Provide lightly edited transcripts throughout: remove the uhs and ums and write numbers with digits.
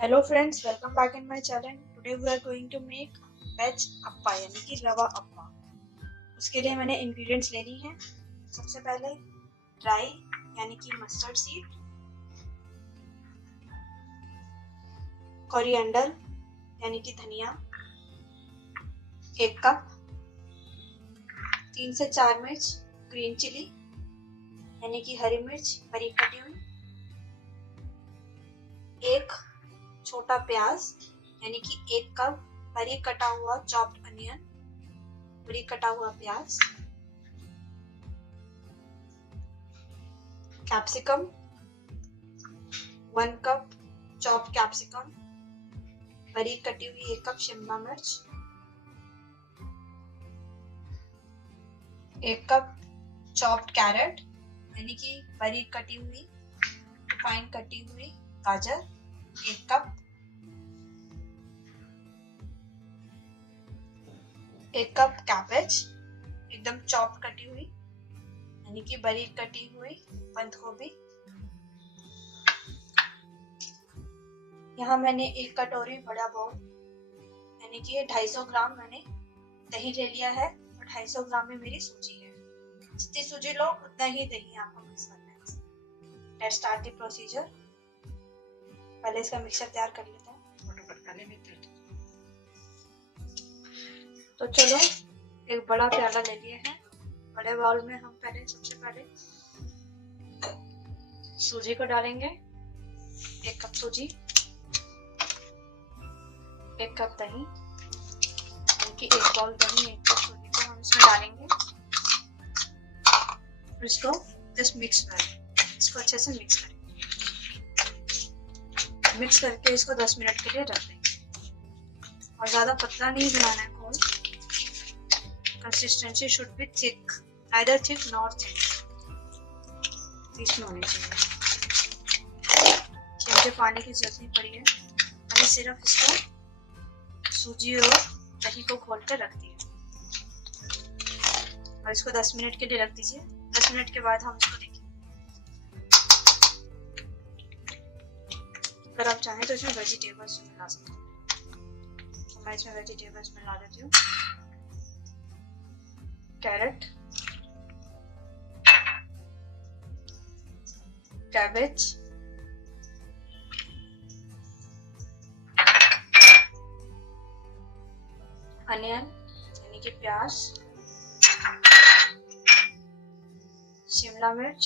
Hello friends, welcome back in my channel. Today we are going to make veg appa यानी कि रवा अप्पा। उसके लिए मैंने इंग्रेडिएंट्स लेनी है। सबसे पहले ड्राई यानी कि मस्टर्ड सीड, कोरिएंडर यानी कि धनिया 1 कप, 3 से 4 मिर्च ग्रीन चिली यानी कि हरी मिर्च बारीक कटी हुई, 1 छोटा प्याज यानी कि 1 कप बारीक कटा हुआ चॉप्ड अनियन, बारीक कटा हुआ प्याज, कैप्सिकम 1 कप चॉप्ड कैप्सिकम, बारीक कटी हुई 1 कप शिमला मिर्च, 1 कप चॉप्ड कैरेट यानी कि बारीक कटी हुई फाइन कटी हुई गाजर 1 कप, 1 कप कैबेज एकदम चॉप कटी हुई यानी कि बारीक कटी हुई बंद गोभी। यहाँ मैंने 1 कटोरी बड़ा बाउल यानी कि 250 ग्राम मैंने दही ले लिया है और 250 ग्राम में मेरी सूजी है। जितनी सूजी लो उतना ही दही आपको मिक्स करना है। Let's start the procedure. पहले इसका मिक्सचर तैयार कर लेते हैं। तो चलो एक बड़ा प्याला ले लिए हैं। बड़े बाउल में हम सबसे पहले सूजी को डालेंगे। 1 कप सूजी, 1 कप दही यानी कि 1 बाउल दही 1 कप सूजी को हम इसमें डालेंगे। इसको जस्ट मिक्स करें, इसको अच्छे से मिक्स करें। मिक्स करके इसको 10 मिनट के लिए रख देंगे और ज्यादा पतला नहीं बनाना है। घोल consistency should be thick, either thick nor thin, बीच में होनी चाहिए। मुझे पानी की जरूरत नहीं पड़ी है, मैंने सिर्फ इसको सूजी और दही को घोल कर रख दिया और इसको 10 मिनट के लिए रख दीजिए। 10 मिनट के बाद हम इसको देखेंगे। अगर आप चाहें तो इसमें वेजिटेबल्स मिला सकते हैं। तो मैं इसमें वेजिटेबल्स मिला देती हूँ। कैरेट, कैबेज, अनियन यानी कि प्याज, शिमला मिर्च,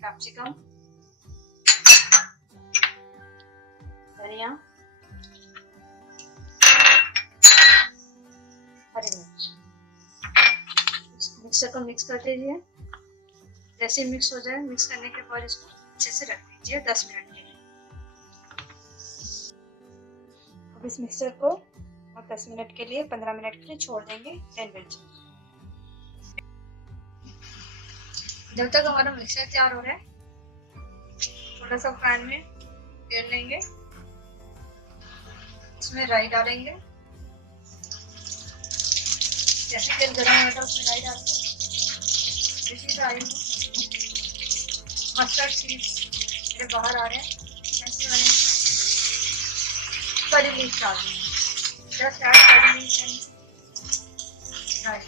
कैप्सिकम, धनिया, हरी मिर्च। मिक्सर को मिक्स कर दीजिए। जैसे मिक्स हो जाए, मिक्स करने के बाद इसको अच्छे से रख दीजिए 10 मिनट के लिए। अब इस मिक्सर को और 10 मिनट के लिए 15 मिनट के लिए छोड़ देंगे। 10 मिनट जब तक हमारा मिक्सर तैयार हो रहा है, थोड़ा सा पैन में तेल लेंगे, इसमें राई डालेंगे। जैसे तेल गर्म होता है उसमें राई डालते हैं। इसी राई में मस्टर्ड सीड्स मेरे बाहर आ रहे हैं, ऐसे मैंने करी लीफ डाल दी। Just add curry leaf and rai.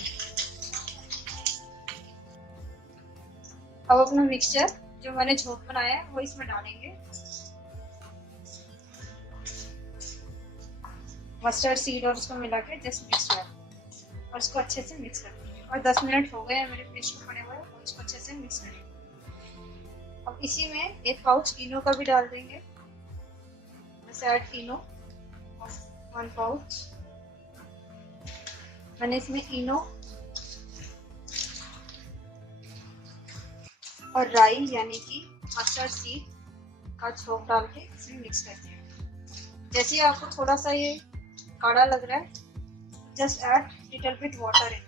अब अपना मिक्सचर जो मैंने झोंक बनाया है वो इसमें डालेंगे। मस्टर्ड सीड और उसको मिला के जस्ट मिक्स कर और इसको अच्छे से मिक्स कर देंगे। और 10 मिनट हो गए हैं मेरे पेस्ट को बने हुए और इसको अच्छे से मिक्स करेंगे। अब इसी में 1 पाउच इनो का भी डाल देंगे। ऐड इनो 1 पाउच। मैंने इसमें इनो और राई यानी कि मस्टर्ड सीड का झोंक डाल के इसमें मिक्स कर दिया। जैसे आपको थोड़ा सा ये गाढ़ा लग रहा है, just add little bit water in,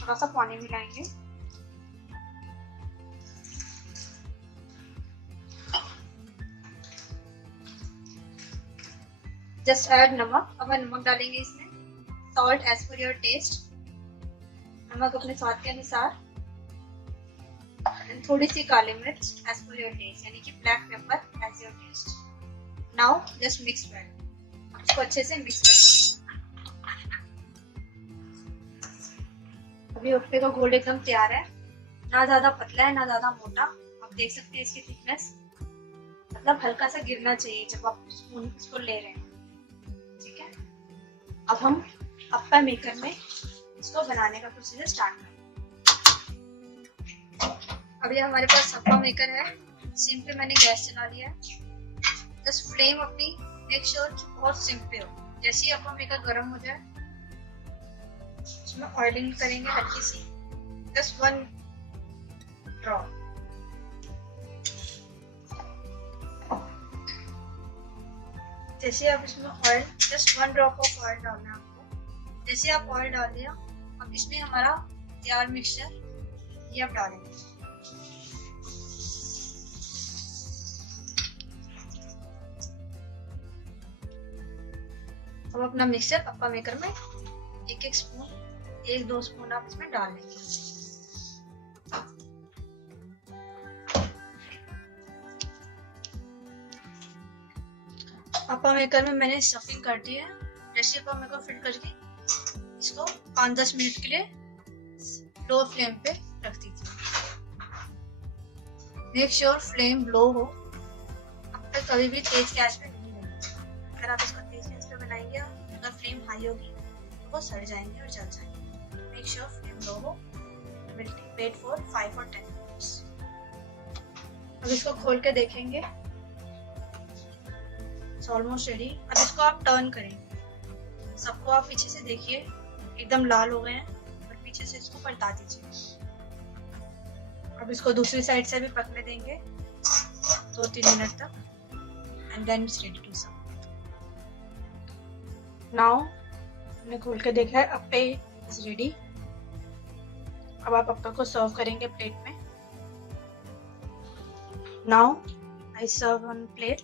थोड़ा सा पानी मिलाएंगे। जस्ट ऐड नमक। अब नमक डालेंगे इसमें। Salt as per your taste, नमक अपने स्वाद के अनुसार। थोड़ी सी काली मिर्च एज पर योर टेस्ट यानी कि black pepper as your taste. Now just mix well, इसको अच्छे से मिक्स करें। अभी अप्पे का घोल एकदम तैयार है, ना ज्यादा पतला है ना ज्यादा मोटा। आप देख सकते हैं इसकी थिकनेस, मतलब हल्का सा गिरना चाहिए जब आप स्पून इसको ले रहे हैं, ठीक है। अब हम अप्पा मेकर में इसको बनाने का प्रोसीजर स्टार्ट करें। अभी हमारे पास अप्पा मेकर है, सिम पे मैंने गैस चला लिया है। जस्ट फ्लेम अपनी मेक श्योर बहुत सिम पे हो। जैसे ही अप्पा मेकर गर्म हो जाए उसमें ऑयलिंग करेंगे हल्की सी, जस्ट 1 ड्रॉप। जैसे आप इसमें oil, just 1 drop of oil डालना है आपको। जैसे आप ऑयल डाल दिया, अब इसमें हमारा तैयार मिक्सचर ये आप डालेंगे। अब अपना मिक्सचर अप्पा मेकर में एक स्पून, 1-2 स्पून आप इसमें डाल लेंगे। अप्पा मेकर में मैंने स्टफिंग कर दी है। जैसे अप्पा मेकर फिल करके इसको 5-10 मिनट के लिए लो फ्लेम पे रख दीजिए। मेक श्योर फ्लेम लो हो, अप्पे कभी भी तेज गैस पे नहीं बनाना। अगर आप इसको तेज गैस पे बनाएंगे, अगर फ्लेम हाई होगी तो वो सड़ जाएंगे और जल जाएंगे। मेक श्योर फ्लेम लो हो। वेट फॉर 5 और 10 मिनट्स। अब इसको खोल के देखेंगे, ऑलमोस्ट रेडी। अब इसको आप टर्न करेंगे, सबको आप पीछे से देखिए एकदम लाल हो गए हैं, और पीछे से इसको पलटा दीजिए। अब इसको दूसरी साइड से भी पकने देंगे 2-3 मिनट तक, and then it's ready to serve. Now हमने खोल के देखा है, अप्पे इज रेडी। अब आप अप्पे को सर्व करेंगे प्लेट में। Now I serve on plate.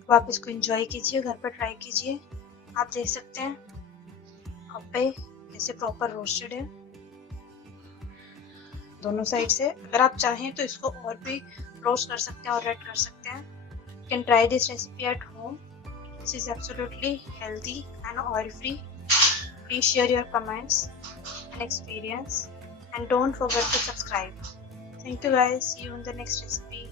तो आप इसको एंजॉय कीजिए, घर पर ट्राई कीजिए। आप देख सकते हैं अप्पे कैसे प्रॉपर रोस्टेड है दोनों साइड से। अगर आप चाहें तो इसको और भी रोस्ट कर सकते हैं और रेड कर सकते हैं। You can try this recipe at home. This is absolutely healthy and oil free. Please share your comments and experience and don't forget to subscribe. Thank you guys. See you in the next recipe.